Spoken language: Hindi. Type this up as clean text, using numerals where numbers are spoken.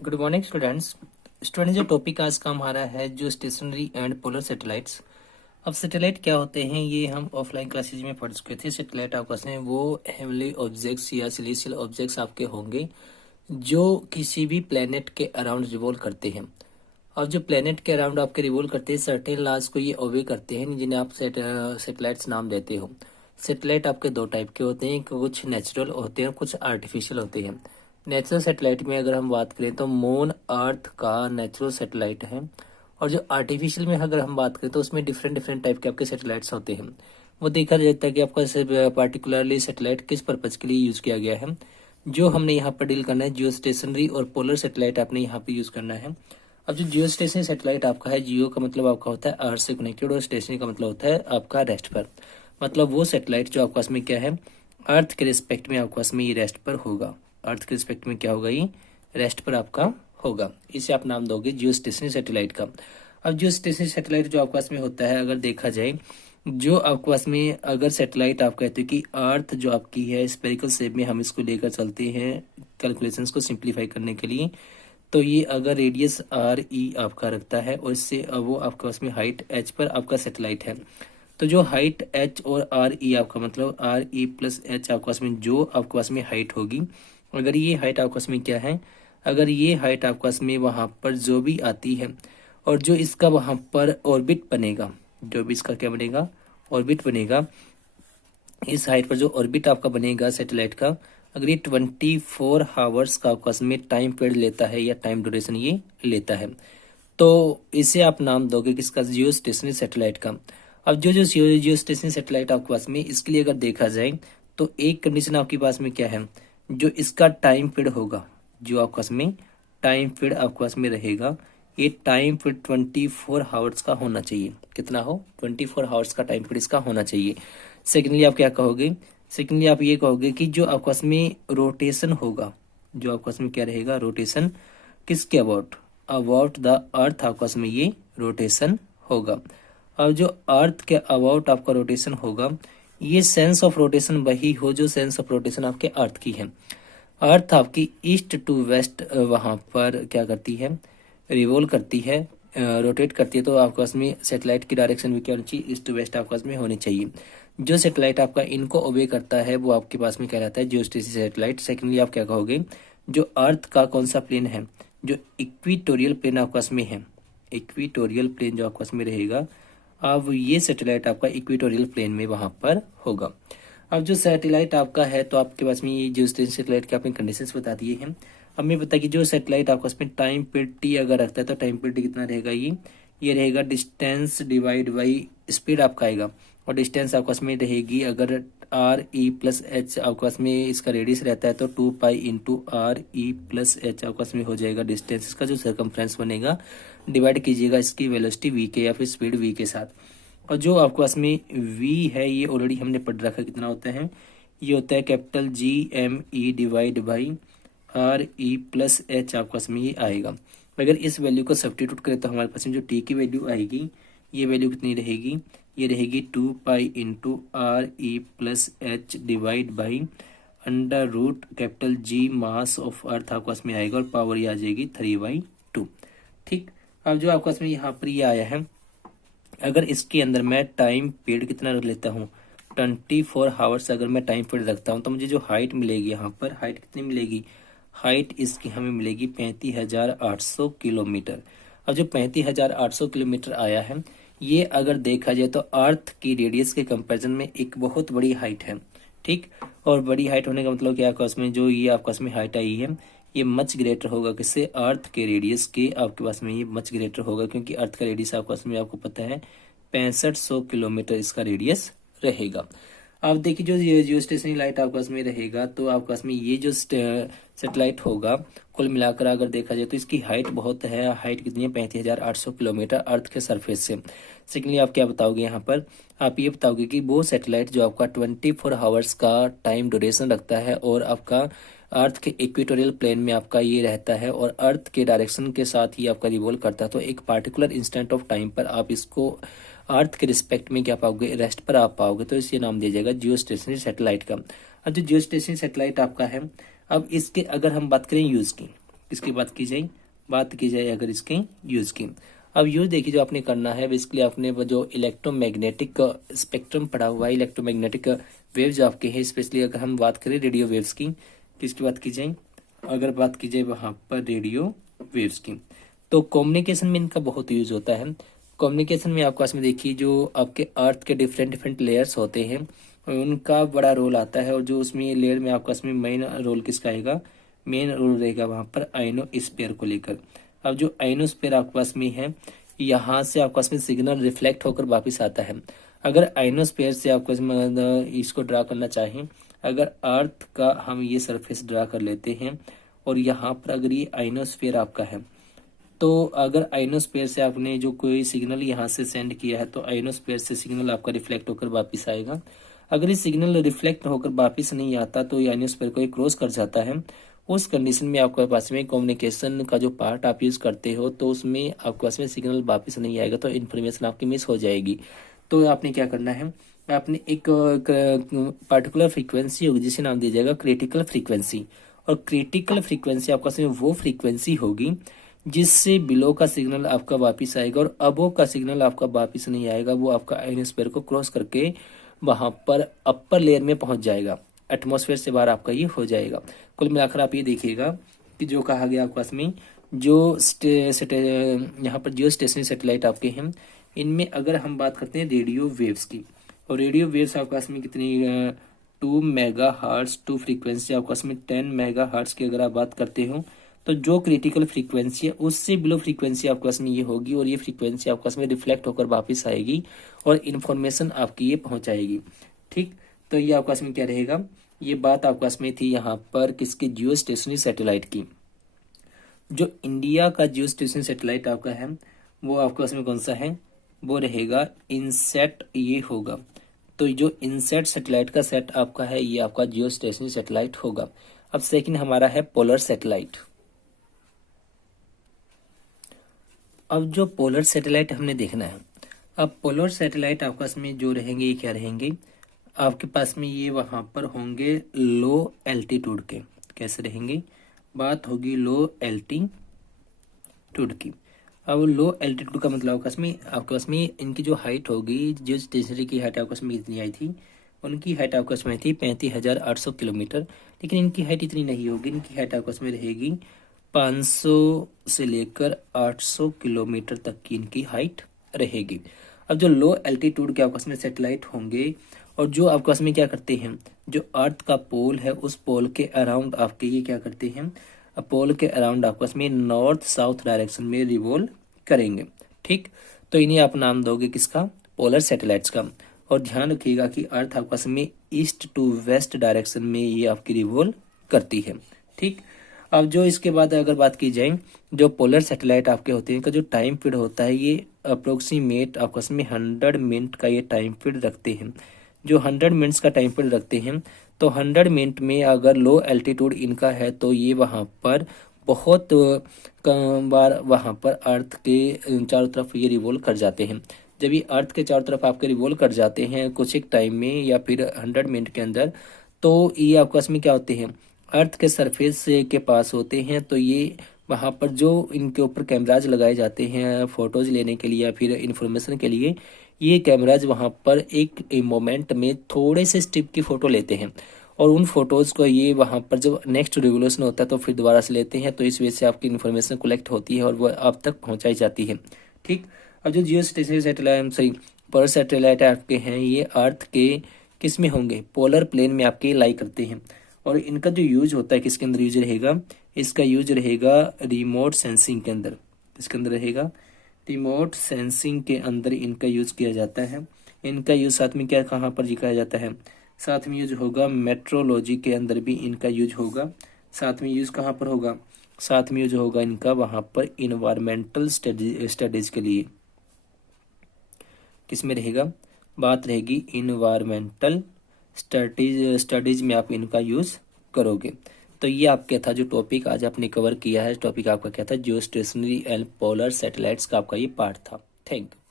Good morning students. जो टॉपिक आज का हमारा है जो स्टेशनरी एंड पोलर सैटेलाइट्स। अब सैटेलाइट क्या होते हैं ये हम ऑफलाइन क्लासेज में पढ़ चुके थे। सैटेलाइट आपस में वो हेवनली ऑब्जेक्ट्स या सिलेशियल ऑब्जेक्ट्स आपके होंगे जो किसी भी प्लेनेट के अराउंड रिवॉल्व करते हैं। और जो प्लेनेट के अराउंड आपके रिवॉल्व करते हैं सर्टेन लॉज को ये ओबे करते हैं जिन्हें आप सैटेलाइट्स नाम देते हो। सैटेलाइट आपके दो टाइप के होते हैं, कुछ नेचुरल होते हैं, कुछ आर्टिफिशियल होते हैं। नेचुरल सैटेलाइट में अगर हम बात करें तो मून अर्थ का नेचुरल सैटेलाइट है। और जो आर्टिफिशियल में अगर हम बात करें तो उसमें डिफरेंट डिफरेंट टाइप के आपके सैटेलाइट्स होते हैं। वो देखा जाता है कि आपका पार्टिकुलरली सैटेलाइट किस पर्पज के लिए यूज किया गया है। जो हमने यहाँ पर डील करना है जियो स्टेशनरी और पोलर सैटेलाइट आपने यहाँ पे यूज करना है। अब जो जियो स्टेशनरी सैटेलाइट आपका है, जियो का मतलब आपका होता है अर्थ से कनेक्टेड और स्टेशनरी का मतलब होता है आपका रेस्ट पर। मतलब वो सैटेलाइट जो आपके पास में क्या है, अर्थ के रिस्पेक्ट में आपके पास में ये रेस्ट पर होगा। अर्थ के रिस्पेक्ट में क्या होगा, ये रेस्ट पर आपका होगा। इसे आप नाम दोगे जियो स्टेशनरी सैटेलाइट का। अब जियो स्टेशनरी सैटेलाइट जो आपके पास में होता है, अगर देखा जाए जो आपके पास में अगर सैटेलाइट आप कहते हो कि अर्थ जो आपकी है स्पेरिकल शेप में हम इसको लेकर चलते हैं कैलकुलेशंस को सिंप्लीफाई करने के लिए, तो ये अगर रेडियस आर ई आपका रखता है और इससे वो आपके पास में हाइट एच पर आपका सैटेलाइट है। तो जो हाइट एच और आर ई आपका मतलब आर ई प्लस एच आपके पास में जो आपके पास में हाइट होगी, अगर ये हाइट आपके पास में क्या है, अगर ये हाइट आपके पास में वहां पर जो भी आती है और जो इसका वहां पर ऑर्बिट बनेगा, जो भी इसका क्या बनेगा, ऑर्बिट बनेगा, इस हाइट पर जो ऑर्बिट आपका बनेगा सैटेलाइट का, अगर ये 24 आवर्स का आपस में टाइम पीरियड लेता है या टाइम ड्यूरेशन ये लेता है, तो इसे आप नाम दोगे किसका, जियो स्टेशनरी सैटेलाइट का। अब जो जो जियो स्टेशनरी सैटेलाइट आपके पास में, इसके लिए अगर देखा जाए तो एक कंडीशन आपके पास में क्या है, जो इसका टाइम पीरियड होगा, जो आपके पास में टाइम पीरियड आपके पास में रहेगा, ये टाइम पीरियड 24 आवर्स का होना चाहिए। कितना हो, 24 आवर्स का टाइम पीरियड इसका होना चाहिए। सेकेंडली आप क्या कहोगे, सेकेंडली आप ये कहोगे कि जो आपके पास में रोटेशन होगा, जो आपके पास में क्या रहेगा, रोटेशन किसके अबाउट, अबाउट द अर्थ आपके पास में ये रोटेशन होगा। और जो अर्थ के अबाउट आपका रोटेशन होगा, ये सेंस ऑफ रोटेशन वही हो जो सेंस ऑफ रोटेशन आपके अर्थ की है। अर्थ आपकी ईस्ट टू वेस्ट वहां पर क्या करती है, रिवॉल्व करती है, रोटेट करती है। तो आपके पास में सैटेलाइट की डायरेक्शन भी क्या होनी चाहिए, ईस्ट टू वेस्ट आपके पास में होनी चाहिए। जो सैटेलाइट आपका इनको ओबे करता है वो आपके पास में क्या रहता है, जियोस्टेशनरी सैटेलाइट। सेकेंडली आप क्या कहोगे, जो अर्थ का कौन सा प्लेन है, जो इक्विटोरियल प्लेन आपके पास में है, इक्विटोरियल प्लेन जो आपके पास में रहेगा, अब ये सैटेलाइट आपका इक्विटोरियल प्लेन में वहां पर होगा। अब जो सैटेलाइट आपका है तो आपके पास में ये जो सैटेलाइट के आपने कंडीशंस बता दिए हैं। अब मैं बता कि जो सैटेलाइट आपके पास में टाइम पीरियड टी अगर रखता है तो टाइम पीरियड कितना रहेगा, ये रहेगा डिस्टेंस डिवाइड बाई स्पीड आपका आएगा। और डिस्टेंस आपके पास में रहेगी, अगर आर ई प्लस एच आपके पास में इसका रेडियस रहता है तो 2 pi into R E plus H आपके पास में हो जाएगा डिस्टेंस, इसका जो सर्कमफ्रेंस बनेगा, डिवाइड कीजिएगा इसकी वेलोसिटी वी के या फिर स्पीड वी के साथ। और जो आपके पास में v है ये ऑलरेडी हमने पढ़ रखा, कितना होता है, ये होता है capital G M E divide by R E plus H आपके पास में ये आएगा। अगर इस वैल्यू को सब्स्टिट्यूट करें तो हमारे पास में जो टी की वैल्यू आएगी, ये वैल्यू कितनी रहेगी, ये रहेगी 2 pi into R E plus H divide by under root capital G mass of earth आपके पास में आएगा और पावर ये आ जाएगी 3/2। ठीक, अब जो आपके पास में यहाँ पर ये आया है, अगर इसके अंदर मैं टाइम पीरियड कितना रख लेता हूँ 24 आवर्स, अगर मैं टाइम पीरियड रखता हूँ तो मुझे जो हाइट मिलेगी यहाँ पर, हाइट कितनी मिलेगी, हाइट इसकी हमें मिलेगी 35,800 किलोमीटर। और जो 35,800 किलोमीटर आया है, ये अगर देखा जाए तो अर्थ की रेडियस के कंपैरिजन में एक बहुत बड़ी हाइट है। ठीक, और बड़ी हाइट होने का मतलब क्या है, उसमें जो ये आपके पास में हाइट आई है ये मच ग्रेटर होगा किससे, अर्थ के रेडियस के आपके पास में ये मच ग्रेटर होगा, क्योंकि अर्थ का रेडियस आपके पास में आपको पता है 6500 किलोमीटर इसका रेडियस रहेगा। अब देखिए जो जियो स्टेशनरी लाइट आपके पास में रहेगा तो आपके पास में ये जो सैटेलाइट होगा, कुल मिलाकर अगर देखा जाए तो इसकी हाइट बहुत है, हाइट कितनी है 35,800 किलोमीटर अर्थ के सरफेस से। सेकेंडली आप क्या बताओगे यहाँ पर, आप ये बताओगे कि वो सैटेलाइट जो आपका 24 आवर्स का टाइम ड्यूरेशन रखता है और आपका अर्थ के इक्वेटोरियल प्लेन में आपका ये रहता है और अर्थ के डायरेक्शन के साथ ही आपका रिवॉल्व करता है, तो एक पार्टिकुलर इंस्टेंट ऑफ टाइम पर आप इसको अर्थ के रिस्पेक्ट में क्या पाओगे, रेस्ट पर आप पाओगे, तो इसे नाम दिया जाएगा जियो स्टेशनरी सैटेलाइट का। अब जो जियो स्टेशनरी सैटेलाइट आपका है, अब इसके अगर हम बात करें यूज की, किसकी बात की जाए अगर इसके यूज की। अब यूज देखिए जो आपने करना है बेसिकली आपने वो जो इलेक्ट्रोमैग्नेटिक स्पेक्ट्रम पढ़ा हुआ है, इलेक्ट्रोमैग्नेटिक वेव जो आपके हैं, स्पेशली अगर हम बात करें रेडियो वेव्स की, किसकी बात की जाए, अगर बात की जाए वहां पर रेडियो वेव्स की, तो कम्युनिकेशन में इनका बहुत यूज होता है। कम्युनिकेशन में आपके पास में देखिए जो आपके अर्थ के डिफरेंट डिफरेंट लेयर्स होते हैं उनका बड़ा रोल आता है, और जो उसमें लेयर में आपके पास में मेन रोल किसका आएगा, मेन रोल रहेगा वहां पर आयनोस्फीयर को लेकर। अब जो आयनोस्फीयर आपके पास में है यहाँ से आपके पास में सिग्नल रिफ्लेक्ट होकर वापस आता है। अगर आयनोस्फीयर से आपको इसको ड्रा करना चाहें, अगर अर्थ का हम ये सरफेस ड्रा कर लेते हैं और यहाँ पर अगर ये आयनोस्फीयर आपका है, तो अगर आयनोस्फीयर से आपने जो कोई सिग्नल यहाँ से सेंड किया है तो आयनोस्फीयर से सिग्नल आपका रिफ्लेक्ट होकर वापस आएगा। अगर ये सिग्नल रिफ्लेक्ट होकर वापस नहीं आता तो ये आयनोस्फीयर को क्रॉस कर जाता है। उस कंडीशन में आपके पास में कम्युनिकेशन का जो पार्ट आप यूज करते हो तो उसमें आपके पास में सिग्नल वापस नहीं आएगा, तो इन्फॉर्मेशन आपकी मिस हो जाएगी। तो आपने क्या करना है, आपने एक पार्टिकुलर फ्रीक्वेंसी होगी जिसे नाम दिया जाएगा क्रिटिकल फ्रीक्वेंसी, और क्रिटिकल फ्रीक्वेंसी आपके पास में वो फ्रीक्वेंसी होगी जिससे बिलो का सिग्नल आपका वापस आएगा और अबो का सिग्नल आपका वापस नहीं आएगा, वो आपका आयनोस्फीयर को क्रॉस करके वहां पर अपर लेयर में पहुंच जाएगा, एटमॉस्फेयर से बाहर आपका ये हो जाएगा। कुल मिलाकर आप ये देखिएगा कि जो कहा गया आपके पास में जो यहाँ पर जियो स्टेशनरी सैटेलाइट आपके हैं इनमें अगर हम बात करते हैं रेडियो वेव्स की, और रेडियो वेव्स आपके पास में कितनी 2 मेगा हर्ट्ज टू फ्रीक्वेंसी आपके पास में 10 मेगा हर्ट्ज की अगर आप बात करते हो तो जो क्रिटिकल फ्रीक्वेंसी है उससे बिलो फ्रीक्वेंसी आपके पास में ये होगी, और ये फ्रीक्वेंसी आपके पास में रिफ्लेक्ट होकर वापस आएगी और इन्फॉर्मेशन आपकी ये पहुंचाएगी। ठीक, तो ये आपके पास में क्या रहेगा, ये बात आपके पास में थी यहाँ पर किसके, जियो स्टेशनरी सैटेलाइट की। जो इंडिया का जियो स्टेशनरी सैटेलाइट आपका है वो आपके पास में कौन सा है, वो रहेगा इनसेट, ये होगा। तो जो इनसेट सैटेलाइट का सेट आपका है ये आपका जियो स्टेशनरी सैटेलाइट होगा। अब सेकंड हमारा है पोलर सैटेलाइट। अब जो पोलर सैटेलाइट हमने देखना है, अब पोलर सैटेलाइट आपके पास में जो रहेंगे ये क्या रहेंगे, आपके पास में ये वहां पर होंगे लो एल्टीट्यूड के, कैसे रहेंगे, बात होगी लो एल्टीट्यूड की। अब लो एल्टीट्यूड का मतलब आपके पास में इनकी जो हाइट होगी, जो स्टेशनरी की हाइट आपके पास में कितनी आई थी, उनकी हाइट आपके पास में थी 35,800 किलोमीटर, लेकिन इनकी हाइट इतनी नहीं होगी, इनकी हाइट आपके पास में रहेगी 500 से लेकर 800 किलोमीटर तक की इनकी हाइट रहेगी। अब जो लो एल्टीट्यूड के आपस में सैटेलाइट होंगे और जो आपस में क्या करते हैं, जो अर्थ का पोल है उस पोल के अराउंड आपके ये क्या करते हैं, पोल के अराउंड आपस में नॉर्थ साउथ डायरेक्शन में रिवॉल्व करेंगे। ठीक, तो इन्हें आप नाम दोगे किसका, पोलर सैटेलाइट्स का। और ध्यान रखिएगा कि अर्थ आपस में ईस्ट टू वेस्ट डायरेक्शन में ये आपकी रिवॉल्व करती है। ठीक, अब जो इसके बाद अगर बात की जाए जो पोलर सैटेलाइट आपके होते हैं का जो टाइम पीरियड होता है ये अप्रोक्सीमेट आपस में 100 मिनट का ये टाइम पीरियड रखते हैं। जो 100 मिनट्स का टाइम पीरियड रखते हैं तो 100 मिनट में अगर लो एल्टीट्यूड इनका है तो ये वहां पर बहुत बार वहां पर अर्थ के चारों तरफ ये रिवॉल्व कर जाते हैं। जब ये अर्थ के चारों तरफ आपके रिवॉल्व कर जाते हैं कुछ एक टाइम में या फिर 100 मिनट के अंदर, तो ये आपस में क्या होते हैं, अर्थ के सरफेस के पास होते हैं। तो ये वहाँ पर जो इनके ऊपर कैमराज लगाए जाते हैं फोटोज लेने के लिए या फिर इंफॉर्मेशन के लिए, ये कैमराज वहाँ पर एक मोमेंट में थोड़े से स्ट्रिप की फोटो लेते हैं और उन फोटोज को ये वहाँ पर जब नेक्स्ट रिवोल्यूशन होता है तो फिर दोबारा से लेते हैं। तो इस वजह से आपकी इन्फॉर्मेशन कलेक्ट होती है और वो आप तक पहुँचाई जाती है। ठीक, अब जो जियो स्टेशनरी सैटेलाइट सही पोलर सैटेलाइट आपके हैं ये अर्थ के किस में होंगे, पोलर प्लेन में आपके लाई करते हैं। और इनका जो यूज होता है किसके अंदर यूज रहेगा, इसका यूज रहेगा रिमोट सेंसिंग के अंदर। किसके अंदर रहेगा, रिमोट सेंसिंग के अंदर इनका यूज किया जाता है। इनका यूज साथ में क्या कहाँ पर किया जाता है, साथ में यूज होगा मेट्रोलॉजी के अंदर भी इनका यूज होगा। साथ में यूज कहाँ पर होगा, साथ में यूज होगा इनका वहां पर इन्वायरमेंटल स्टडीज के लिए। किसमें रहेगा, बात रहेगी इन्वायरमेंटल स्टडीज में आप इनका यूज करोगे। तो ये आपका था जो टॉपिक आज आपने कवर किया है, टॉपिक आपका क्या था, जियो स्टेशनरी एंड पोलर सैटेलाइट्स का आपका ये पार्ट था। Thank you.